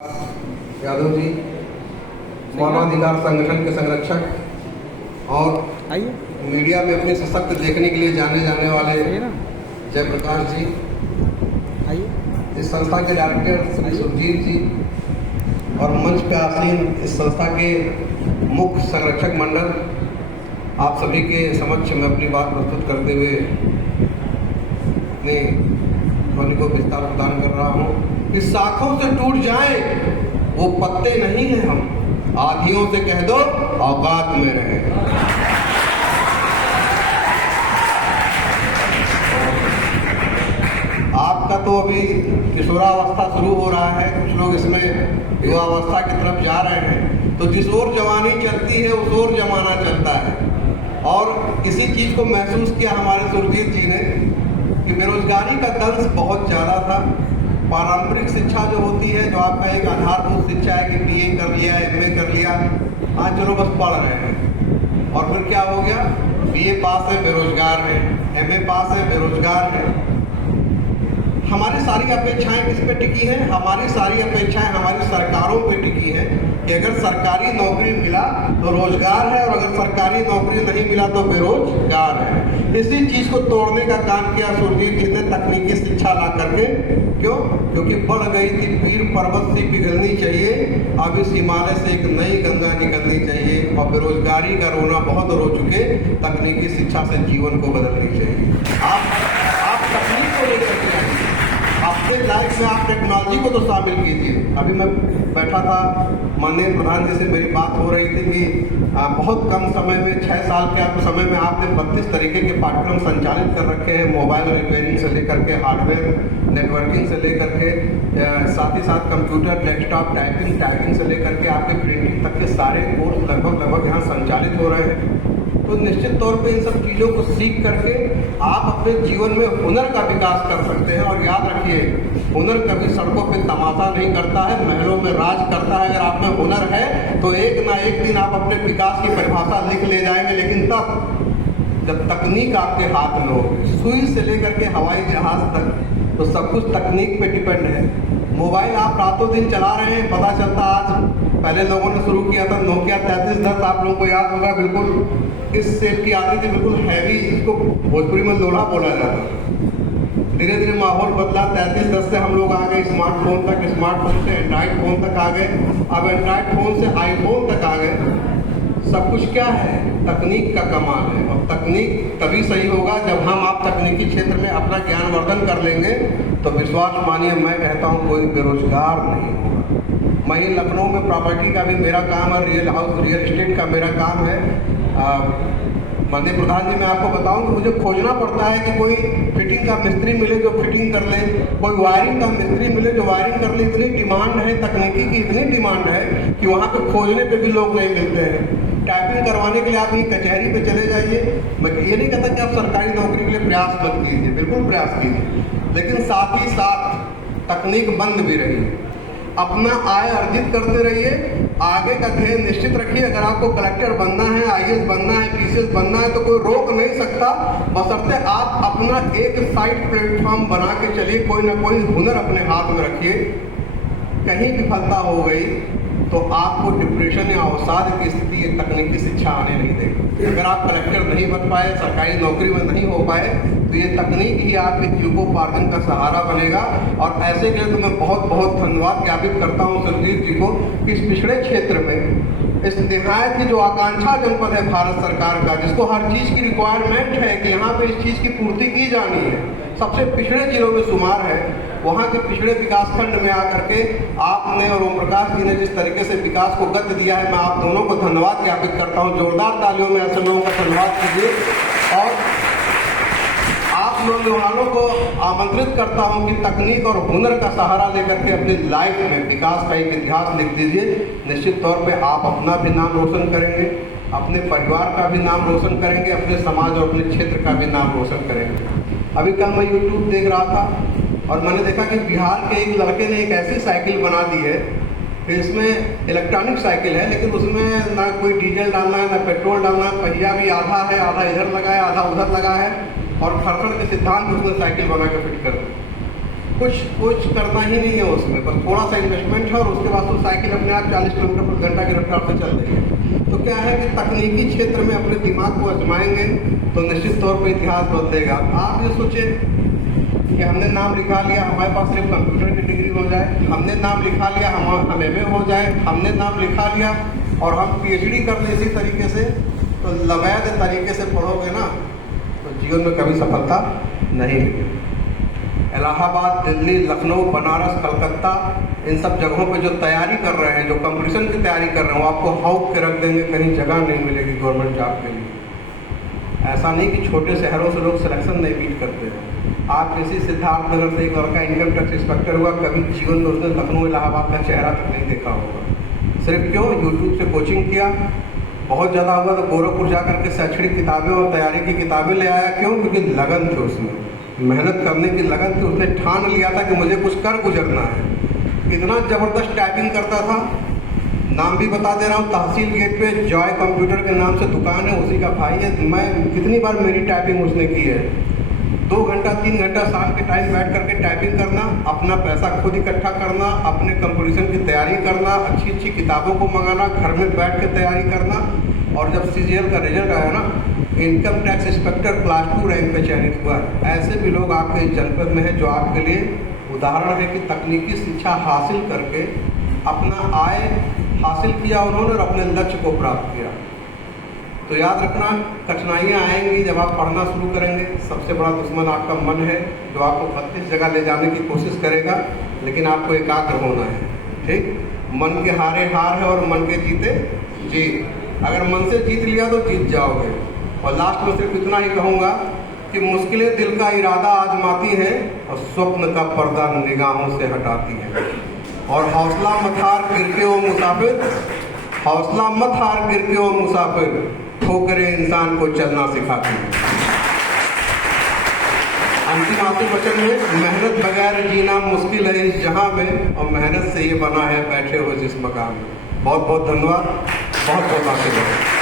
यादव जी मानवाधिकार संगठन के संरक्षक और मीडिया में अपने सशक्त देखने के लिए जाने जाने वाले जयप्रकाश जी, इस संस्था के डायरेक्टर श्री सुरजीत जी और मंच पे आसीन इस संस्था के मुख्य संरक्षक मंडल, आप सभी के समक्ष मैं अपनी बात प्रस्तुत करते हुए अपने ध्वनि को विस्तार प्रदान कर रहा हूँ। इस शाखों से टूट जाए वो पत्ते नहीं हैं, हम आधियों से कह दो औकात में रहे। आपका तो अभी किशोरावस्था शुरू हो रहा है, कुछ लोग इसमें युवावस्था की तरफ जा रहे हैं, तो जिस ओर जवानी चलती है उस ओर जमाना चलता है। और इसी चीज को महसूस किया हमारे सुरजीत जी ने कि बेरोजगारी का दंश बहुत ज़्यादा था। पारंपरिक शिक्षा जो होती है, जो आपका एक आधारभूत शिक्षा है कि बीए कर लिया, एमए कर लिया, हाँ चलो बस पढ़ रहे हैं, और फिर क्या हो गया, बीए पास है बेरोजगार है, एमए पास है बेरोजगार है। हमारी सारी अपेक्षाएं किस पे टिकी हैं? हमारी सारी अपेक्षाएं हमारी सरकारों पे टिकी हैं कि अगर सरकारी नौकरी मिला तो रोजगार है, और अगर सरकारी नौकरी नहीं मिला तो बेरोजगार है। इसी चीज को तोड़ने का काम किया सुरजीत जी ने तकनीकी शिक्षा ला करके। क्यों? क्योंकि बढ़ गई थी पीर पर्वत से पिघलनी चाहिए, अब इस हिमालय से एक नई गंगा निकलनी चाहिए, और बेरोजगारी का रोना बहुत रो चुके, तकनीकी शिक्षा से जीवन को बदलनी चाहिए। आप तकनीक को लेकर के आइए, अपने लाइफ में आप टेक्नोलॉजी को तो शामिल कीजिए। अभी मैं बैठा था, माननीय प्रधान जी से मेरी बात हो रही थी कि बहुत कम समय में 6 साल के समय में आपने 32 तरीके के पाठ्यक्रम संचालित कर रखे हैं, मोबाइल रिपेयरिंग से लेकर के हार्डवेयर नेटवर्किंग से लेकर के साथ ही साथ कंप्यूटर डेस्कटॉप टाइपिंग से लेकर के आपके प्रिंटिंग तक के सारे कोर्स लगभग यहाँ संचालित हो रहे हैं। तो निश्चित तौर पे इन सब चीज़ों को सीख करके आप अपने जीवन में हुनर का विकास कर सकते हैं। और याद रखिए, हुनर कभी सड़कों पे तमाशा नहीं करता है, महलों में राज करता है। अगर आप में हुनर है तो एक ना एक दिन आप अपने विकास की परिभाषा लिख ले जाएंगे, लेकिन तब जब तकनीक आपके हाथ में होगी, सुई से लेकर के हवाई जहाज तक, तो सब कुछ तकनीक पे डिपेंड है। मोबाइल आप रातों दिन चला रहे हैं, पता चलता आज पहले लोगों ने शुरू किया था नोकिया 3310, आप लोगों को याद होगा, बिल्कुल इस सेट की आती थी, बिल्कुल हैवी, इसको भोजपुरी में लोहा बोला जाता था। धीरे धीरे माहौल बदला, 3310 से हम लोग आ गए स्मार्टफोन तक, स्मार्टफोन से एंड्रॉइड फोन तक आ गए, अब एंड्रॉइड फोन से आईफोन तक आ गए। सब कुछ क्या है? तकनीक का कमाल है। और तकनीक तभी सही होगा जब हम आप तकनीकी क्षेत्र में अपना ज्ञानवर्धन कर लेंगे, तो विश्वास मानिए मैं कहता हूँ कोई बेरोजगार नहीं होगा। मैं लखनऊ में प्रॉपर्टी का भी मेरा काम है, रियल एस्टेट का मेरा काम है। माननीय प्रधान जी, मैं आपको बताऊं कि मुझे खोजना पड़ता है कि कोई फिटिंग का मिस्त्री मिले जो फिटिंग कर ले, कोई वायरिंग का मिस्त्री मिले जो वायरिंग कर ले। इतनी डिमांड है तकनीकी की, इतनी डिमांड है कि वहाँ पे खोजने पे भी लोग नहीं मिलते हैं। टाइपिंग करवाने के लिए आप ये कचहरी पे चले जाइए। मैं ये नहीं कहता कि आप सरकारी नौकरी के लिए प्रयास मत कीजिए, बिल्कुल प्रयास कीजिए, लेकिन साथ ही साथ तकनीक बंद भी रहिए, अपना आय अर्जित करते रहिए, आगे का ध्येय निश्चित रखिए। अगर आपको कलेक्टर बनना है, आईएएस बनना है, पीसीएस बनना है, तो कोई रोक नहीं सकता, बशर्ते आप अपना एक साइड प्लेटफॉर्म बना के चलिए, कोई ना कोई हुनर अपने हाथ में रखिए। कहीं विफलता हो गई तो आपको डिप्रेशन या अवसाद की स्थिति तकनीकी शिक्षा आने नहीं देगी। अगर आप कलेक्टर नहीं बन पाए, सरकारी नौकरी में नहीं हो पाए, तो ये तकनीक ही आपके जीविकोपार्जन का सहारा बनेगा। और ऐसे के लिए तो मैं बहुत बहुत धन्यवाद ज्ञापित करता हूँ सुरजीत जी को कि इस पिछड़े क्षेत्र में, इस निहायत की जो आकांक्षा जनपद है भारत सरकार का, जिसको हर चीज़ की रिक्वायरमेंट है कि यहाँ पे इस चीज़ की पूर्ति की जानी है, सबसे पिछड़े जिलों में शुमार है, वहाँ के पिछड़े विकासखंड में आकर के आपने और ओम प्रकाश जी ने जिस तरीके से विकास को गति दिया है, मैं आप दोनों को धन्यवाद ज्ञापित करता हूँ। जोरदार तालियों में ऐसे लोगों का धन्यवाद कीजिए। और आप नौजवानों को आमंत्रित करता हूं कि तकनीक और हुनर का सहारा लेकर के अपनी लाइफ में विकास का एक इतिहास लिख दीजिए। निश्चित तौर पे आप अपना भी नाम रोशन करेंगे, अपने परिवार का भी नाम रोशन करेंगे, अपने समाज और अपने क्षेत्र का भी नाम रोशन करेंगे। अभी कल मैं यूट्यूब देख रहा था और मैंने देखा कि बिहार के एक लड़के ने एक ऐसी साइकिल बना दी है, इसमें इलेक्ट्रॉनिक साइकिल है, लेकिन उसमें ना कोई डीजल डालना है, ना पेट्रोल डालना है, पहिया भी आधा है, आधा इधर लगा है, आधा उधर लगा है, और खड़खड़ के सिद्धांत उसने साइकिल बना के फिट कर दी। कुछ करना ही नहीं है उसमें, बस थोड़ा सा इन्वेस्टमेंट है और उसके बाद तो साइकिल अपने आप 40 किलोमीटर प्रति घंटा की रफ्तार से चल रही है। तो क्या है कि तकनीकी क्षेत्र में अपने दिमाग को आजमाएंगे तो निश्चित तौर पर इतिहास बदलेगा। आप ये सोचें कि हमने नाम लिखा लिया, हमारे पास सिर्फ कंप्यूटर की डिग्री हो जाए, हमने नाम लिखा लिया हम एमए हो जाए, हमने नाम लिखा लिया और हम पीएचडी कर लें इसी तरीके से, तो लवैध तरीके से पढ़ोगे ना तो जीवन में कभी सफलता नहीं मिलेगी। इलाहाबाद, दिल्ली, लखनऊ, बनारस, कलकत्ता, इन सब जगहों पे जो तैयारी कर रहे हैं, जो कंपटीशन की तैयारी कर रहे हैं, वो आपको हौक के रख देंगे, कहीं जगह नहीं मिलेगी गवर्नमेंट जॉब के लिए। ऐसा नहीं कि छोटे शहरों से लोग सिलेक्शन नहीं बीट करते हैं। आप किसी सिद्धार्थनगर से एक लड़का इनकम टैक्स इंस्पेक्टर हुआ, कभी जीवन में उसने लखनऊ इलाहाबाद का चेहरा तक नहीं देखा होगा। सिर्फ क्यों? यूट्यूब से कोचिंग किया, बहुत ज़्यादा हुआ तो गोरखपुर जा करके शैक्षणिक किताबें और तैयारी की किताबें ले आया। क्यों? क्योंकि लगन थी उसमें, मेहनत करने की लगन थी। उसने ठान लिया था कि मुझे कुछ कर गुजरना है। इतना ज़बरदस्त टाइपिंग करता था, नाम भी बता दे रहा हूँ, तहसील गेट पे जॉय कंप्यूटर के नाम से दुकान है, उसी का भाई है। मैं कितनी बार मेरी टाइपिंग उसने की है, 2 घंटा 3 घंटा शाम के टाइम बैठ करके टाइपिंग करना, अपना पैसा खुद इकट्ठा करना, अपने कंपटीशन की तैयारी करना, अच्छी अच्छी किताबों को मंगाना, घर में बैठ के तैयारी करना। और जब CGL का रिजल्ट आया ना, income tax inspector class 2 rank पे चयनित हुआ है। ऐसे भी लोग आपके इस जनपद में हैं जो आपके लिए उदाहरण है कि तकनीकी शिक्षा हासिल करके अपना आय हासिल किया उन्होंने और अपने लक्ष्य को प्राप्त किया। तो याद रखना, कठिनाइयाँ आएंगी जब आप पढ़ना शुरू करेंगे। सबसे बड़ा दुश्मन आपका मन है जो आपको 32 जगह ले जाने की कोशिश करेगा, लेकिन आपको एकाग्र होना है। ठीक, मन के हारे हार है और मन के जीते जीत। अगर मन से जीत लिया तो जीत जाओगे। और लास्ट में सिर्फ इतना ही कहूँगा कि मुश्किलें दिल का इरादा आजमाती हैं और स्वप्न का पर्दा निगाहों से हटाती हैं। और हौसला मत हार गिर के वो मुसाफिर, हौसला मत हार गिर के वो मुसाफिर, ठोकरें इंसान को चलना सिखाती हैं। अंतिम आखिरी वचन में, मेहनत बगैर जीना मुश्किल है इस जहां में, और मेहनत से ये बना है बैठे हो जिस मकान में। बहुत बहुत धन्यवाद, बहुत बहुत आशीर्वाद।